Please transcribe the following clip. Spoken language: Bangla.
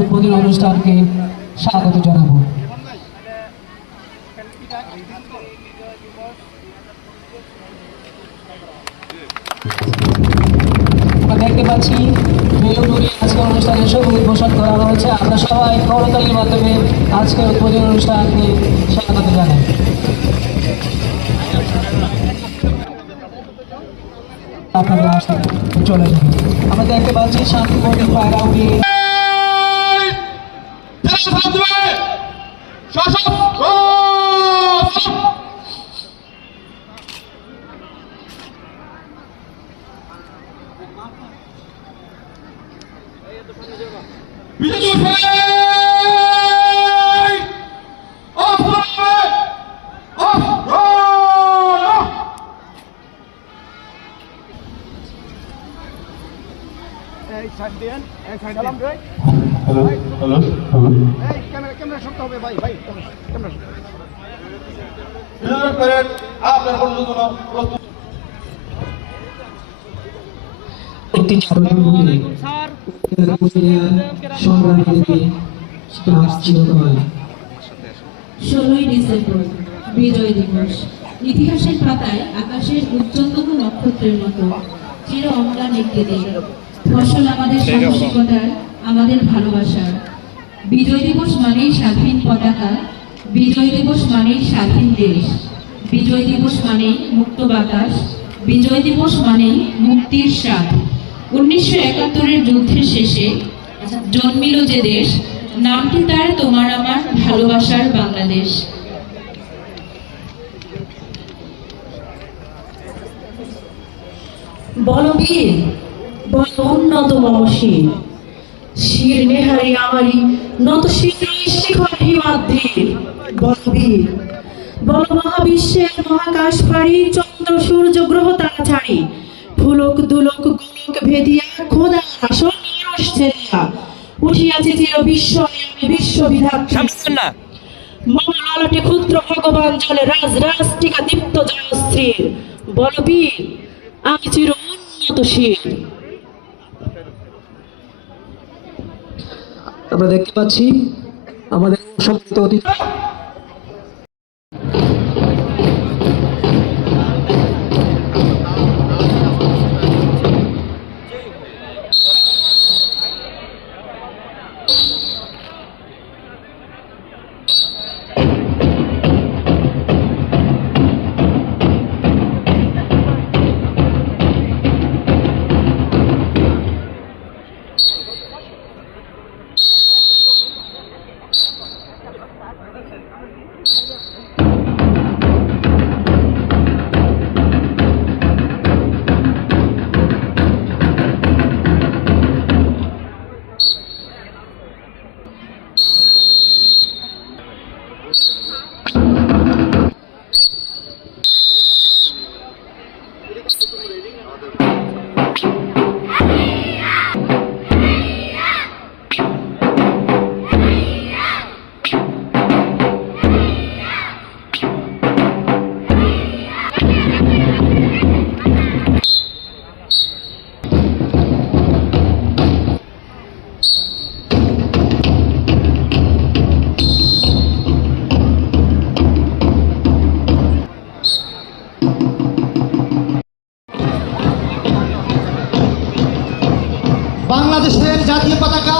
উদ্বোধনী অনুষ্ঠানকে স্বাগত জানাবো। আমরা দেখতে পাচ্ছি বেলুড়ে আজকের অনুষ্ঠানের শুভ উদ্বোধন করা হয়েছে। আমরা সবাই করতালির মাধ্যমে আজকের উদ্বোধনী অনুষ্ঠানকে স্বাগত জানাই। আপনাদের আসতে চলে যাবে। আমরা দেখতে পাচ্ছি শান্তিপূর্ণ পায়রা উঠিয়ে হ্যালো হ্যালো হ্যালো ক্যামেরা শক্ত হবে ভাই ক্যামেরা আপনার একটি সংগ্রামীদেরকে 16ই ডিসেম্বর বিজয় দিবস। ইতিহাসের পাতায় আকাশের উজ্জ্বলতম নক্ষত্রের মতো চির অম্লান একটি দিন। ফসল আমাদের সাহসিকতার, আমাদের ভালোবাসার। বিজয় দিবস মানেই স্বাধীন পতাকা, বিজয় দিবস মানেই স্বাধীন দেশ, বিজয় দিবস মানেই মুক্ত বাতাস, বিজয় দিবস মানেই মুক্তির স্বাদ। 1971-এর যুদ্ধের শেষে জন্মিল যে দেশ, নামটি তার তোমার আমার ভালোবাসার বাংলাদেশ। বলবীর বল উন্নত মমশীর, শির নেহারি আমারি নত শীঘ্রই শিখর হিমাদ্রির। বলবীর বল মহাবিশ্বের মহাকাশ ফাড়ি, চন্দ্র সূর্য গ্রহ তারা ছাড়ি, ফুলক দুলক গোলক ভেদিয়া খোদা আসন নিরস ছেদিয়া উঠিয়াছে চির বিস্ময়ে আমি বিশ্ববিধাত্রী। মম ললাটে ক্ষুদ্র ভগবান জলে রাজ রাজ টিকা দীপ্ত জয়শ্রীর। বলবীর আমি চির উন্নতশীল। আমরা দেখতে পাচ্ছি আমাদের সম্মানিত অতিথি বাংলাদেশের জাতীয় পতাকা